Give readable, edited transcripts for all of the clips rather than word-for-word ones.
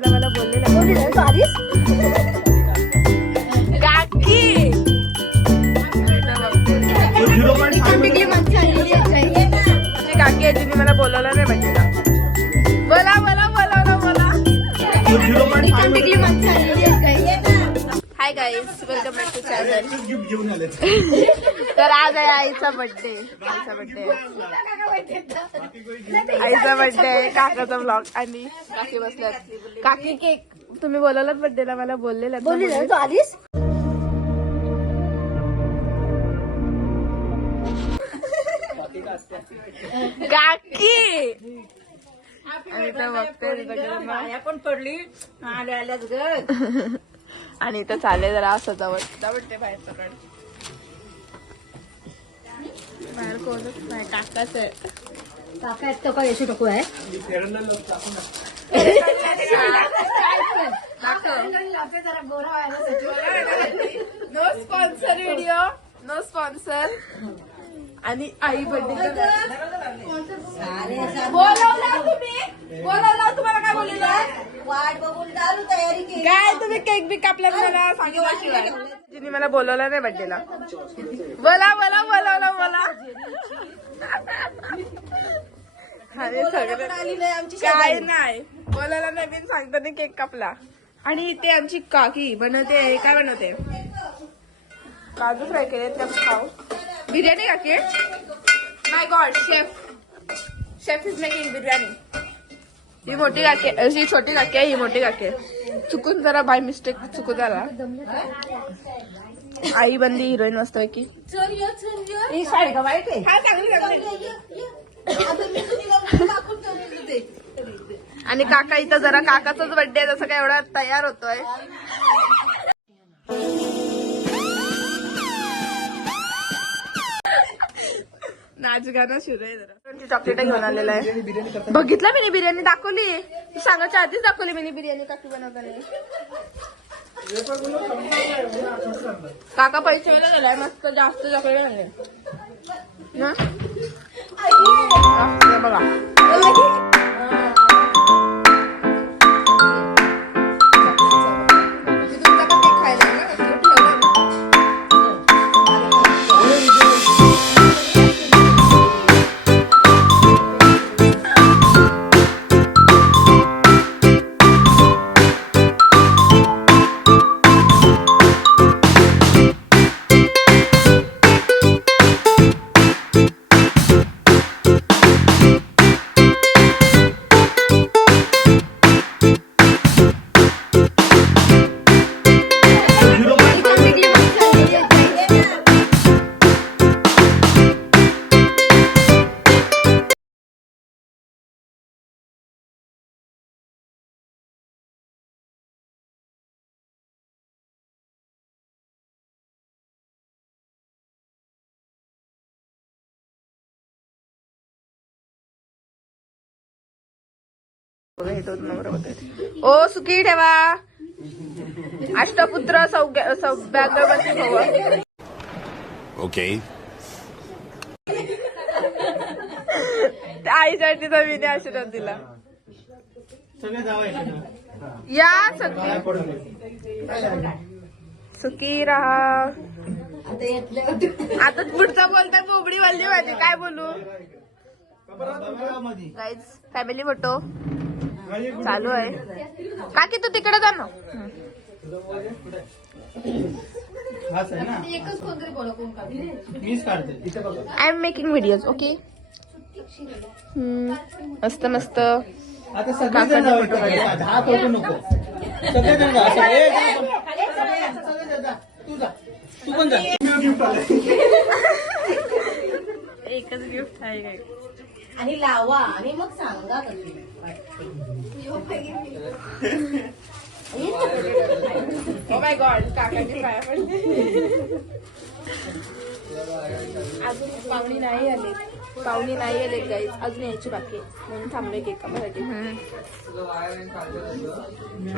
बर्थडेला मला बोललेलं काकी काकी आहे तिने मला बोलवलं नाही बर्थडेला. बोला बोला बोला बोला. Hi guys, welcome back to channel. तर आज आहे आईचा बर्थडे. आईचा बर्थडे आहे, काकाचा ब्लॉग आणि काकी बसल्यात. काकी केक तुम्ही बोलवलात बर्थडेला मला बोललेलं तू आलीस. काकी पण पडली आल्याच ग. आणि इथं चालले जरा सजावट सजावट बाहेर सगळं. बाहेर कोणच नाही, काकाच आहे. काका आहेत तो का येशू टाकू आहे. No sponsor video, no sponsor. आणि आई बर्थडे बोलवला तुम्हाला काय बोललेलं. वाट बघून चालू तयारी केली काय तुम्ही केक बी कापल्याला मला सांगितलं. जिने मला बोलवलं नाही बर्थडेला. बोला बोला बोलवलं बोला. अरे सगळं काय नाही बोलायला नवीन सांगताना केक कापला. आणि ते आमची काकी बनवते. काय बनवते? काजू फ्राय केले त्या खाऊ. बिर्याणी काकी. My god, chef is making biryani. ही मोठी काकी, ही छोटी काकी आहे, ही मोठी काकी आहे. चुकून जरा बाय मिस्टेक चुकून झाला. आई बनली हिरोईन मस्त पैकी. ही साडी का वाईट आहे. हा चांगली. आणि काका इथं जरा काकाचाच बर्थडे आहे, जसं काय एवढा तयार होतोय. नाच गाणं सुरू आहे. जरा चॉकलेट घेऊन आलेला आहे. बघितलं मी बिर्याणी दाखवली. सांगायच्या आधीच दाखवली मी बिर्याणी काकी बनवताना. काका पैसे वेळेला गेलाय मस्त जास्त चॉकलेट आणले ना. बघा ओ सुखी ठेवा. अष्टपुत्र सौभाग्यवती भव. ओके. आईसाठी नवीन आशीर्वाद दिला. या सगळी सुखी राहा. आता पुढचं बोलताय बोबडी वाली माझी. काय बोलू. गाईज फॅमिली फोटो चालू आहे. काकी तू तिकडे जा ना. I am making videos. Okay. मस्त मस्त. एकच गिफ्ट आहे काय. आणि लावा आणि मग सांगा. ओ माय गॉड, काकाची पाया पडली. अजून पाहुणी नाही आले गाईज. अजून यायची बाकी म्हणून थांबले केक कापासाठी.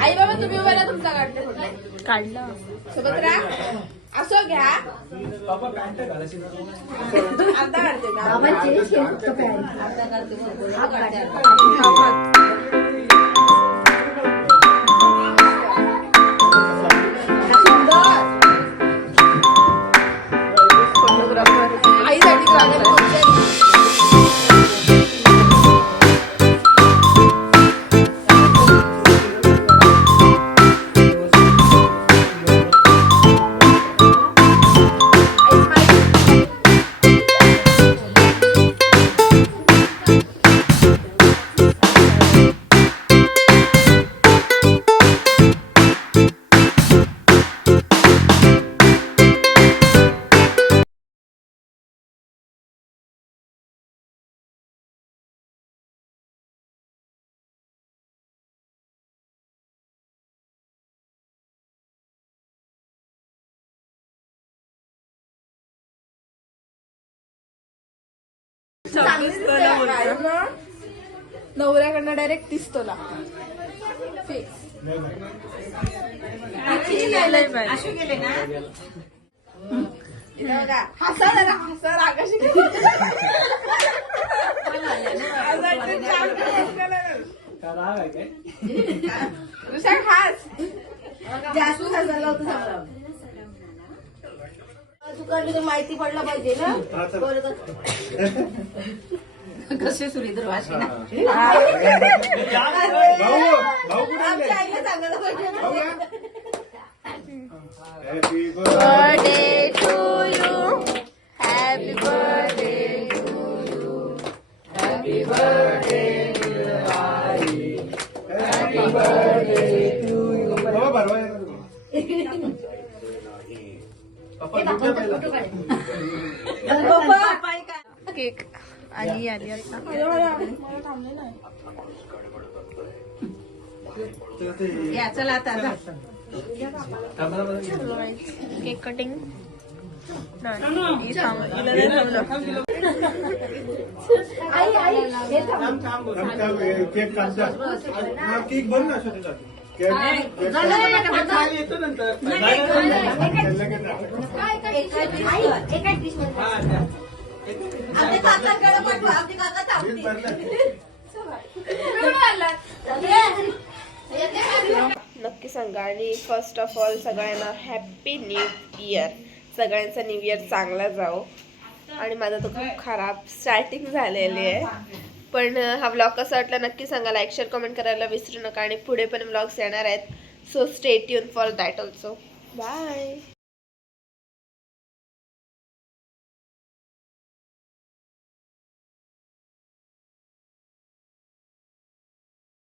आई बाबा तुम्ही उभा राहा. तुमचा काढले फोटो. काढला सोबत राहा. असं घ्या. आता काढते ना. 26 तोला बोलतो. नवऱ्याकडनं डायरेक्ट 30 तोला फिक्स. आशू गेले ना हसा जरा हसा रागाशी हास जास्त हसायला होतं सगळं. तुला माहिती पडलं पाहिजे ना कसे सुरेंद्र वाशी ना आमच्या आईला सांगायला पाहिजे ना. Birthday to you happy birthday cake आणि आली या चला आता जा. केक कटिंग आई आई हे थांब. केक काढता केक बंद ना खाली येतो नंतर एका डिश मध्ये आपले काकांकडे पाठवा. आपले काका थांबते. नक्की सांगा. आणि फर्स्ट ऑफ ऑल सगळ्यांना हॅपी न्यू इयर. सगळ्यांचा न्यू इयर चांगला जाओ. आणि माझा तर खूप खराब स्टार्टिंग झालेली आहे. पण हा व्लॉग कसा वाटला नक्की सांगा. लाईक शेअर कमेंट करायला विसरू नका. आणि पुढे पण व्लॉग्स येणार आहेत. So stay tune for that also. Bye.